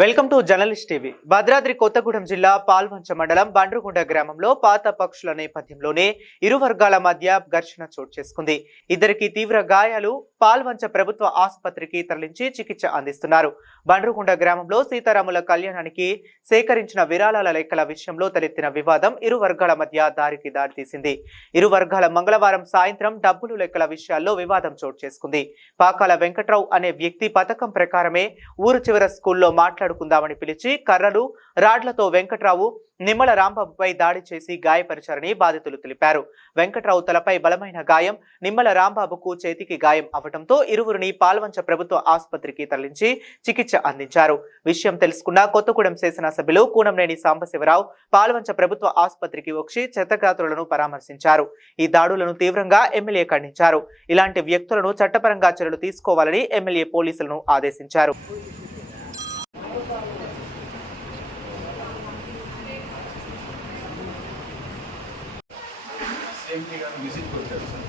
Welcome to journalist TV. Bhadradri Kothagudem జిల్లా పాల్వంచ మండలం బండ్రుగుండ గ్రామంలో పాత పక్షుల నేపథ్యంలోనే ఇరు వర్గాల మధ్య ఘర్షణ చోటు చేసుకుంది. ఇద్దరికి తీవ్ర గాయాలు పాల్వంచ ప్రభుత్వ ఆసుపత్రికి తరలించి చికిత్స అందిస్తున్నారు. బండ్రుగుండ గ్రామంలో సీతారాముల కళ్యాణానికి సేకరించిన విరాళాల లెక్కల విషయంలో తలెత్తిన వివాదం ఇరు వర్గాల మధ్య దారికి దారితీసింది ఇరు వర్గాల మంగళవారం సాయంత్రం డబ్బులు లెక్కల విషయాల్లో వివాదం చోటు చేసుకుంది. పాకాల వెంకట్రావు అనే వ్యక్తి పథకం ప్రకారమే ఊరు చివర స్కూల్లో మాట్లాడుకుందామని పిలిచి కర్రలు రాడ్లతో వెంకట్రావు నిమ్మల రాంబాబుపై దాడి చేసి గాయపరిచారని బాధితులు తెలిపారు. వెంకట్రావు తలపై బలమైన గాయం నిమ్మల రాంబాబుకు చేతికి గాయం అవడంతో ఇరువురిని పాల్వంచ ప్రభుత్వ ఆసుపత్రికి తరలించి చికిత్స అందించారు. విషయం తెలుసుకున్న కొత్తగూడెం శాసనసభ్యులు కూనంనేని సాంబశివరావు పాల్వంచ ప్రభుత్వ ఆసుపత్రికి వచ్చి చెత్తగాతులను పరామర్శించారు. ఈ దాడులను తీవ్రంగా ఎమ్మెల్యే ఖండించారు. ఇలాంటి వ్యక్తులను చట్టపరంగా చర్యలు తీసుకోవాలని ఎమ్మెల్యే పోలీసులను ఆదేశించారు సేఫ్టీ గారు విజిట్ కొట్టారు సార్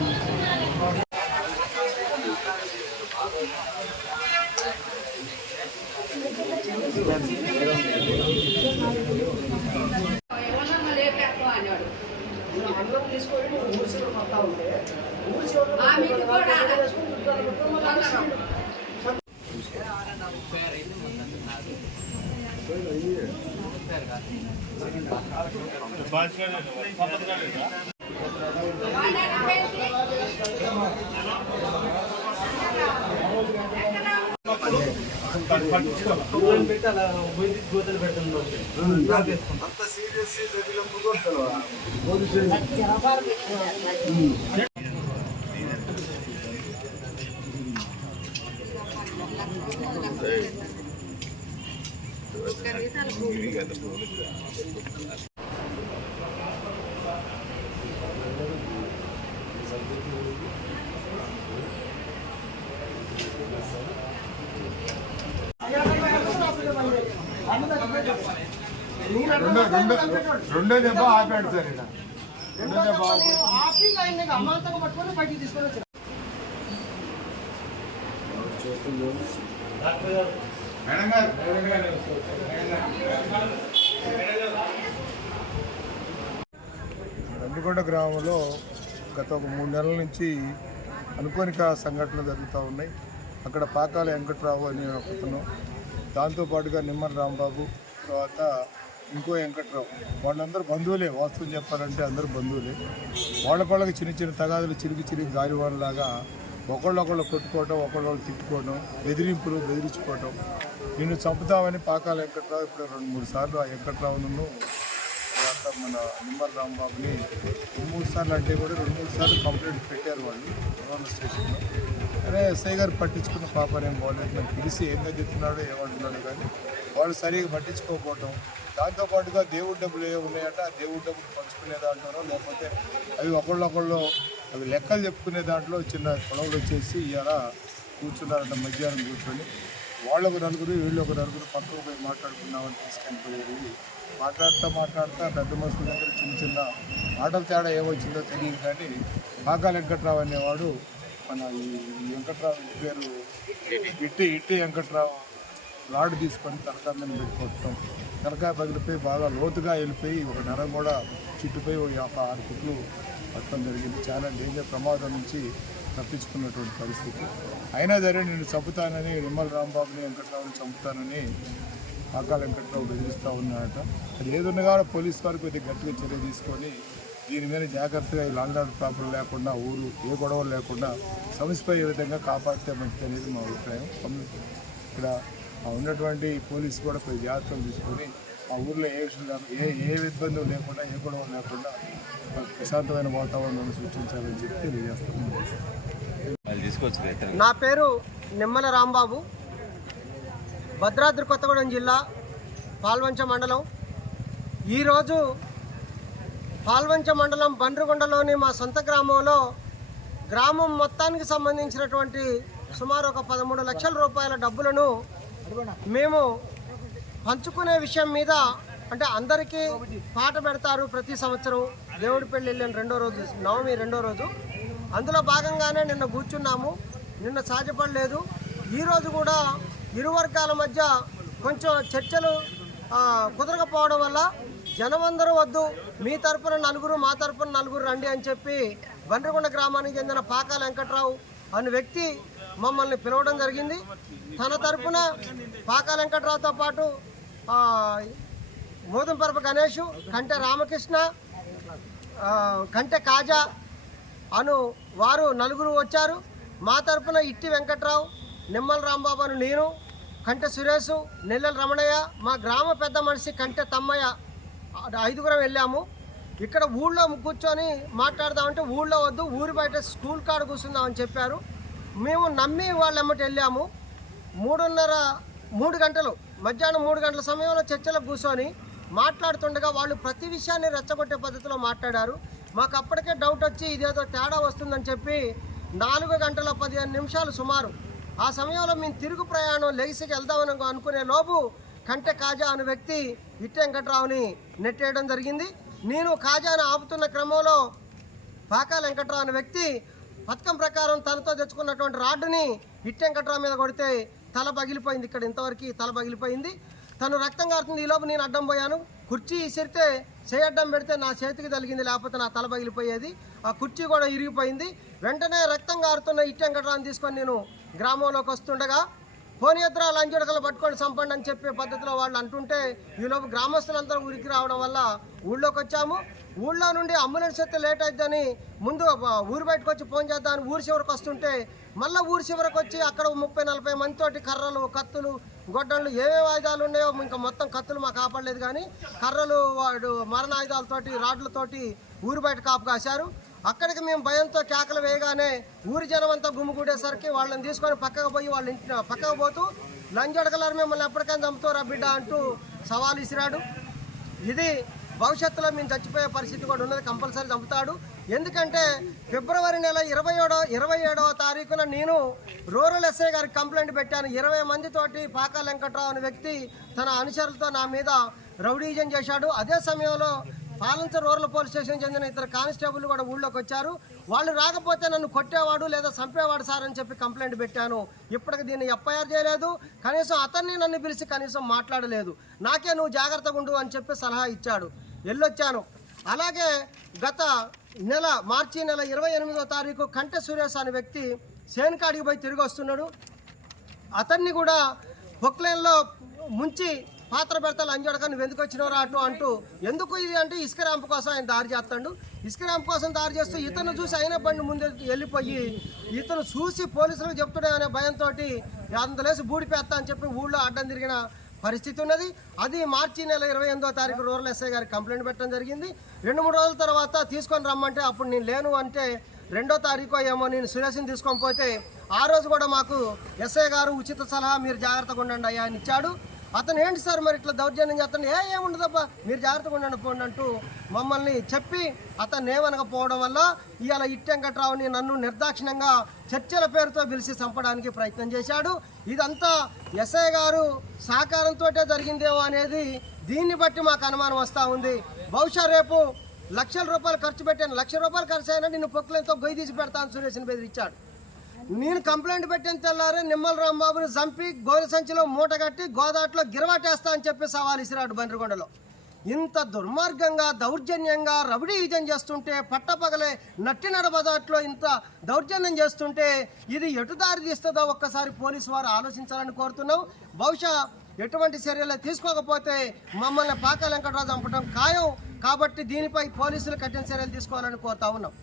ఏమన్నా లేపాకు అన్నాడు అందరం తీసుకొని ఊరి చివర మొత్తం ఉంటే ఊరి ఆ మీకు కూడా అంత సీరియస్ జరిగినప్పుడు కూడా రెండో రెండో రెండో దెబ్బ ఆపాడు సార్ ఈయన. రెండో దెబ్బ మేడం గారు. రండికొండ గ్రామంలో గత ఒక మూడు నెలల నుంచి అనుకోని కా- సంఘటనలు జరుగుతూ ఉన్నాయి. అక్కడ పాకాల వెంకట్రావు అనే ఒకతను దాంతోపాటుగా నిమ్మల రాంబాబు తర్వాత ఇంకో వెంకట్రావు. వాళ్ళందరూ బంధువులే వాస్తవం చెప్పాలంటే అందరూ బంధువులే. వాళ్ళకొళ్ళకి చిన్న చిన్న తగాదులు చిరిగి చిరిగి గాలివానలాగా ఒకళ్ళొకళ్ళు కొట్టుకోవటం ఒకళ్ళొకళ్ళు తిట్టుకోవడం బెదిరింపులు బెదిరించుకోవటం. నిన్ను చంపుతామని పాకాల వెంకట్రావు ఇప్పుడు రెండు మూడు సార్లు ఆ వెంకట్రావును తర్వాత మన నిమ్మల రాంబాబుని రెండు మూడు సార్లు అంటే కూడా రెండు మూడు సార్లు కంప్లైంట్ పెట్టారు వాళ్ళు కరోనా స్టేషన్లో. అరే ఎస్ఐ గారు పట్టించుకున్న పాప ఏం బాగలేదు నాకు తెలిసి ఏం చెప్తున్నాడో ఏమంటున్నాడు కానీ వాళ్ళు సరిగా పట్టించుకోకపోవటం. దాంతోపాటుగా దేవుడి డబ్బులు ఏ ఉన్నాయట ఆ దేవుడి డబ్బులు పంచుకునే దాంట్లోనో లేకపోతే అవి ఒకళ్ళొకళ్ళు అవి లెక్కలు చెప్పుకునే దాంట్లో చిన్న గొడవలు వచ్చేసి ఇలా కూర్చున్నారంట మధ్యాహ్నం కూర్చొని. వాళ్ళొక ఒక నలుగురు వీళ్ళు ఒక నలుగురు పక్కకు పోయి మాట్లాడుకున్నామని తీసుకెళ్ళిపోయేది మాట్లాడుతూ మాట్లాడుతూ పెద్ద మనుషుల దగ్గర చిన్న చిన్న మాటల తేడా ఏమొచ్చిందో తెలియదు కానీ పాకా వెంకట్రావు అనేవాడు మన ఈ వెంకట్రావు పేరు ఇట్టి ఇట్టి వెంకట్రావు రాడ్ తీసుకొని తలకాయ మీద పెట్టుకోవటం. తలకాయ పగిలిపోయి బాగా లోతుగా వెళ్ళిపోయి ఒక నరం కూడా చిట్టుపోయి ఒక యాభై ఆరు కుట్లు పట్టడం జరిగింది. చాలా డేంజర్ ప్రమాదం నుంచి తప్పించుకున్నటువంటి పరిస్థితి. అయినా సరే నేను చంపుతానని నిమ్మల రాంబాబుని వెంకట్రావుని చంపుతానని ఆకా వెంకట్రావు బెదిరిస్తూ ఉన్నాడట. అది ఏదున్నా కూడా పోలీస్ వారు కొద్దిగా గట్టిగా చర్య తీసుకొని దీని మీద జాగ్రత్తగా ఈ లాండ్ ఆర్డర్ ప్రాబ్లం లేకుండా ఊరు ఏ గొడవలు లేకుండా సమస్యపోయే విధంగా కాపాడితే మంచిది అనేది మా అభిప్రాయం. ఇక్కడ ఆ ఉన్నటువంటి పోలీసు కూడా కొద్ది జాగ్రత్తలు తీసుకొని ఆ ఊర్లో ఏ విషయం ఏ ఏ ఇబ్బందులు లేకుండా ఏ గొడవ లేకుండా ప్రశాంతమైన వాతావరణాన్ని సృష్టించాలని చెప్పి తెలియజేస్తాము నా పేరు నిమ్మల రాంబాబు. భద్రాద్రి కొత్తగూడెం జిల్లా పాల్వంచ మండలం. ఈరోజు పాల్వంచ మండలం బండ్రుగొండలోని మా సొంత గ్రామంలో గ్రామం మొత్తానికి సంబంధించినటువంటి సుమారు ఒక పదమూడు లక్షల రూపాయల డబ్బులను మేము పంచుకునే విషయం మీద అంటే అందరికీ పాట పెడతారు ప్రతి సంవత్సరం. దేవుడి పెళ్ళి వెళ్ళిన రెండో రోజు నవమి రెండో రోజు. అందులో భాగంగానే నిన్న కూర్చున్నాము. నిన్న సాధ్యపడలేదు. ఈరోజు కూడా ఇరు వర్గాల మధ్య కొంచెం చర్చలు కుదరకపోవడం వల్ల జనమందరూ వద్దు. మీ తరపున నలుగురు మా తరపున నలుగురు రండి అని చెప్పి బండ్రకొండ గ్రామానికి చెందిన పాకాల వెంకట్రావు అనే వ్యక్తి మమ్మల్ని పిలవడం జరిగింది. తన తరపున పాకాల వెంకట్రావుతో పాటు మోదంపరప గణేష్ కంటె రామకృష్ణ కంటె కాజా అను వారు నలుగురు వచ్చారు. మా తరపున ఇట్టి వెంకట్రావు నిమ్మల రాంబాబు అను నేను కంటె సురేష్ నెల్లెల రమణయ్య మా గ్రామ పెద్ద మనిషి కంటె తమ్మయ్య ఐదుగురం వెళ్ళాము. ఇక్కడ ఊళ్ళో కూర్చొని మాట్లాడదామంటే ఊళ్ళో వద్దు ఊరి బయట స్కూల్ కాడ కూర్చుందామని చెప్పారు. మేము నమ్మి వాళ్ళు ఎమ్మటి వెళ్ళాము. మూడున్నర మూడు గంటలు మధ్యాహ్నం మూడు గంటల సమయంలో చర్చలకు కూర్చొని మాట్లాడుతుండగా వాళ్ళు ప్రతి విషయాన్ని రెచ్చగొట్టే పద్ధతిలో మాట్లాడారు. మాకు అప్పటికే డౌట్ వచ్చి ఇదేదో తేడా వస్తుందని చెప్పి నాలుగు గంటల పదిహేను నిమిషాలు సుమారు. ఆ సమయంలో మేము తిరుగు ప్రయాణం లెగిసికి వెళ్దామని అనుకునే లోపు కంటె కాజా అనే వ్యక్తి ఇట్టి వెంకట్రావుని నెట్టేయడం జరిగింది. నేను కాజాను ఆపుతున్న క్రమంలో పాకాల వెంకట్రావు అనే వ్యక్తి పథకం ప్రకారం తనతో తెచ్చుకున్నటువంటి రాడ్డుని ఇట్టి వెంకట్రావు మీద కొడితే తల పగిలిపోయింది. ఇక్కడ ఇంతవరకు తల పగిలిపోయింది. తను రక్తం కారుతుంది. ఈలోపు నేను అడ్డం పోయాను. కుర్చీ ఇసిరితే చేయి అడ్డం పెడితే నా చేతికి తగిలింది. లేకపోతే నా తల పగిలిపోయేది. ఆ కుర్చీ కూడా ఇరిగిపోయింది. వెంటనే రక్తం కారుతున్న ఇట్టి వెంకట్రావుని తీసుకొని నేను గ్రామంలోకి వస్తుండగా పోనీయత్ర లంచుడకలు పట్టుకొని సంపండి అని చెప్పే పద్ధతిలో వాళ్ళు అంటుంటే ఈలోపు గ్రామస్తులందరూ ఊరికి రావడం వల్ల ఊళ్ళోకి వచ్చాము. ఊళ్ళో నుండి అంబులెన్స్ అయితే లేట్ అవుతుందని ముందు ఊరు బయటకు వచ్చి ఫోన్ చేద్దామని ఊరి చివరికి వస్తుంటే మళ్ళీ ఊరి చివరికి వచ్చి అక్కడ ముప్పై నలభై మందితోటి కర్రలు కత్తులు గొడ్డళ్ళు ఏవే ఆయుధాలు ఉన్నాయో ఇంకా మొత్తం కత్తులు మాకు కాపాడలేదు కానీ కర్రలు వాడు మరణ ఆయుధాలతోటి రాడ్లతోటి ఊరు బయట కాపు కాశారు. అక్కడికి మేము భయంతో కేకలు వేయగానే ఊరి జనం అంతా గుమ్మిగూడేసరికి వాళ్ళని తీసుకొని పక్కకు పోయి వాళ్ళ ఇంటి పక్కకు పోతూ లంజడగలరు మిమ్మల్ని ఎప్పటికైనా చంపుతారా బిడ్డ అంటూ సవాల్ ఇసిరాడు ఇది భవిష్యత్తులో మేము చచ్చిపోయే పరిస్థితి కూడా ఉన్నది కంపల్సరీ చంపుతాడు. ఎందుకంటే ఫిబ్రవరి నెల ఇరవై ఏడో ఇరవై ఏడవ తారీఖున నేను రూరల్ ఎస్ఐ గారికి కంప్లైంట్ పెట్టాను. ఇరవై మందితోటి పాకా వెంకట్రావు అనే వ్యక్తి తన అనుచరులతో నా మీద రౌడీజం చేశాడు. అదే సమయంలో పాలంచ రూరల్ పోలీస్ స్టేషన్ చెందిన ఇద్దరు కానిస్టేబుల్ కూడా ఊళ్ళోకి వచ్చారు. వాళ్ళు రాకపోతే నన్ను కొట్టేవాడు లేదా చంపేవాడు సార్ అని చెప్పి కంప్లైంట్ పెట్టాను. ఇప్పటికి దీన్ని ఎఫ్ఐఆర్ చేయలేదు. కనీసం అతన్ని నన్ను పిలిచి కనీసం మాట్లాడలేదు. నాకే నువ్వు జాగ్రత్తగా ఉండు అని చెప్పి సలహా ఇచ్చాడు. వెళ్ళొచ్చాను. అలాగే గత నెల మార్చి నెల ఇరవై ఎనిమిదో తారీఖు కంటె సురేష్ అనే వ్యక్తి సేన్కాడికి పోయి తిరిగి వస్తున్నాడు. అతన్ని కూడా పొక్లైన్లో ముంచి పాత్ర పెడతాను అంజడక నువ్వు ఎందుకు వచ్చినవరా అటు అంటూ ఎందుకు ఇది అంటే ఇసుక ర్యాంప్ కోసం ఆయన దారి చేస్తాడు. ఇసుక ర్యాంప్ కోసం దారి చేస్తూ ఇతను చూసి అయిన బండి ముందు వెళ్ళిపోయి ఇతను చూసి పోలీసులకు చెప్తున్నాయి అనే భయంతో అందులేసి బూడిపేస్తా అని చెప్పి ఊళ్ళో అడ్డం తిరిగిన పరిస్థితి ఉన్నది. అది మార్చి నెల ఇరవై ఎనిమిదో తారీఖు రూరల్ ఎస్ఐ గారికి కంప్లైంట్ పెట్టడం జరిగింది. రెండు మూడు రోజుల తర్వాత తీసుకొని రమ్మంటే అప్పుడు నేను లేను అంటే రెండో తారీఖు ఏమో నేను సురేష్ని తీసుకొని పోతే ఆ రోజు కూడా మాకు ఎస్ఐ గారు ఉచిత సలహా మీరు జాగ్రత్తగా ఉండండి అయ్యా అని ఇచ్చాడు. అతను ఏంటి సార్ మరి ఇట్లా దౌర్జన్యం చేస్తాను ఏ ఏముండదబ్బా? మీరు జాగ్రత్తగా ఉండండి పోండి అంటూ మమ్మల్ని చెప్పి అతను ఏమనకపోవడం వల్ల ఇవాళ ఇట్టెంకట్రావుని నన్ను నిర్దాక్షిణ్యంగా చర్చల పేరుతో పిలిచి చంపడానికి ప్రయత్నం చేశాడు. ఇదంతా ఎస్ఐ గారు సహకారంతో జరిగిందేమో అనేది దీన్ని బట్టి మాకు అనుమానం వస్తూ ఉంది. బహుశా రేపు లక్షల రూపాయలు ఖర్చు పెట్టాను. లక్ష రూపాయలు ఖర్చు అయినా నిన్ను పొక్కులతో గొయ్యి తీసి పెడతాను సురేష్ని బెదిరించాడు. నేను కంప్లైంట్ పెట్టిన తెల్లారే నిమ్మల రాంబాబుని చంపి గోరి సంచిలో మూట కట్టి గోదాట్లో గిరవాటేస్తా అని చెప్పి సవాల్ ఇసిరాడు బండ్రిగొండలో. ఇంత దుర్మార్గంగా దౌర్జన్యంగా రవిడీజం చేస్తుంటే పట్టపగలే నట్టి నడబదాట్లో ఇంత దౌర్జన్యం చేస్తుంటే ఇది ఎటు దారి తీస్తుందో ఒక్కసారి పోలీసు వారు ఆలోచించాలని కోరుతున్నాం. బహుశా ఎటువంటి చర్యలు తీసుకోకపోతే మమ్మల్ని పాక వెంకటరావు చంపడం ఖాయం. కాబట్టి దీనిపై పోలీసులు కఠిన చర్యలు తీసుకోవాలని కోరుతా ఉన్నాం.